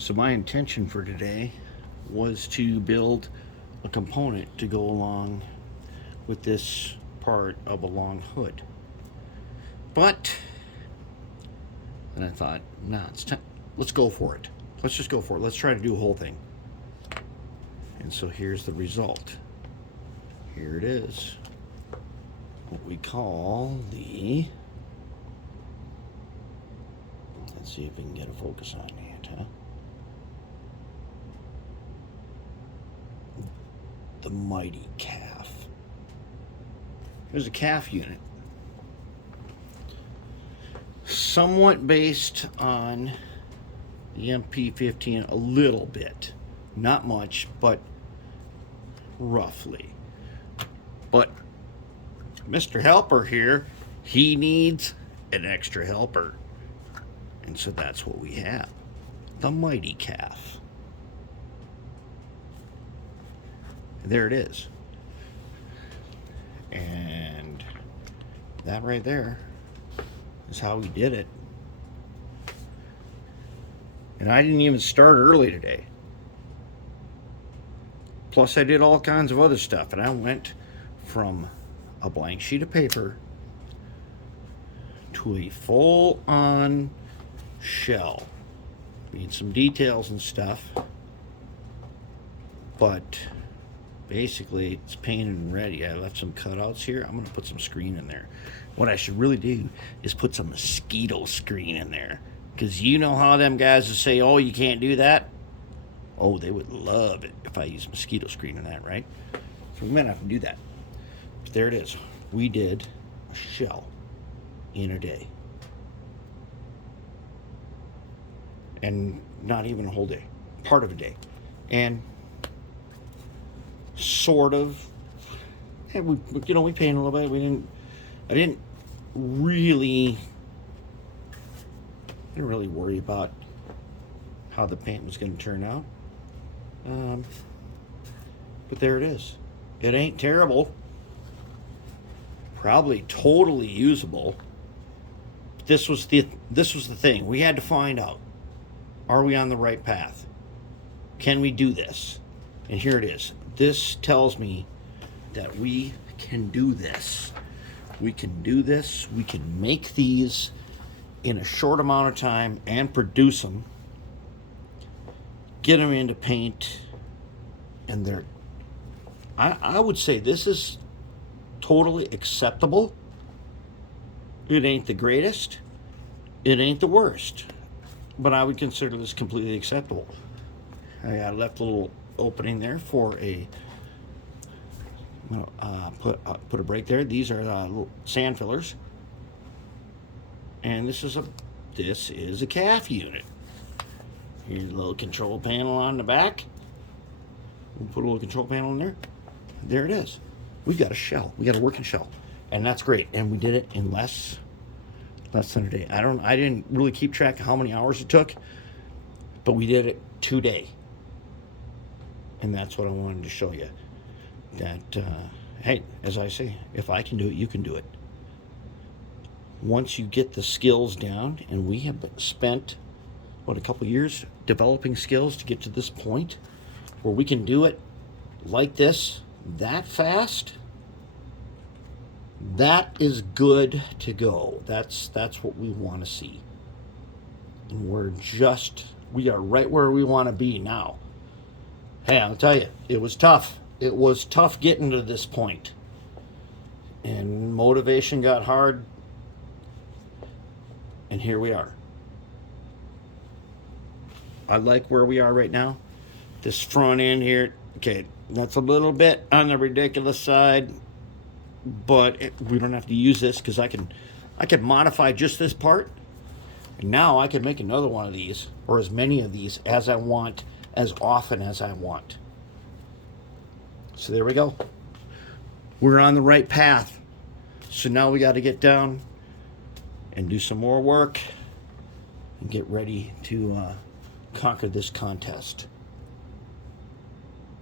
So my intention for today was to build a component to go along with this part of a long hood. But then I thought, nah, it's time. Let's go for it. Let's just go for it. Let's try to do a whole thing. And so here's the result. Here it is. What we call the, let's see if we can get a focus on it, huh? The mighty calf. There's a calf unit. Somewhat based on the MP15 a little bit. Not much, but roughly. But Mr. Helper here, he needs an extra helper. And so that's what we have. The mighty calf. There it is. And that right there is how we did it. And I didn't even start early today. Plus I did all kinds of other stuff, and I went from a blank sheet of paper to a full-on shell. Need some details and stuff, but basically it's painted and ready. I left some cutouts here. I'm gonna put some screen in there. What I should really do is put some mosquito screen in there, because you know how them guys will say, oh, you can't do that. Oh, they would love it if I use mosquito screen in that, right? So we might have to do that. But there it is. We did a shell in a day. And not even a whole day. Part of a day. And sort of, we painted a little bit. I didn't really worry about how the paint was going to turn out. But there it is. It ain't terrible. Probably totally usable. This was the thing. We had to find out, are we on the right path? Can we do this? And here it is. This tells me that we can do this. We can do this. We can make these in a short amount of time and produce them. Get them into paint, and they're, I would say this is totally acceptable. It ain't the greatest. It ain't the worst. But I would consider this completely acceptable. I left a little opening there for a, put a break there. These are little sand fillers. And this is a calf unit. Here's a little control panel on the back. We'll put a little control panel in there. There it is. We've got a shell. We got a working shell. And that's great. And we did it in less than a day. I didn't really keep track of how many hours it took, but we did it today. And that's what I wanted to show you. That, hey, as I say, if I can do it, you can do it. Once you get the skills down, and we have spent, a couple years developing skills to get to this point where we can do it like this, that fast, that is good to go. That's what we want to see. And we are right where we want to be now. Hey, I'll tell you, it was tough. It was tough getting to this point. And motivation got hard. And here we are. I like where we are right now. This front end here, okay, that's a little bit on the ridiculous side, but we don't have to use this, because I can modify just this part, and now I can make another one of these, or as many of these as I want, as often as I want. So there we go. We're on the right path. So now we got to get down and do some more work and get ready to conquer this contest.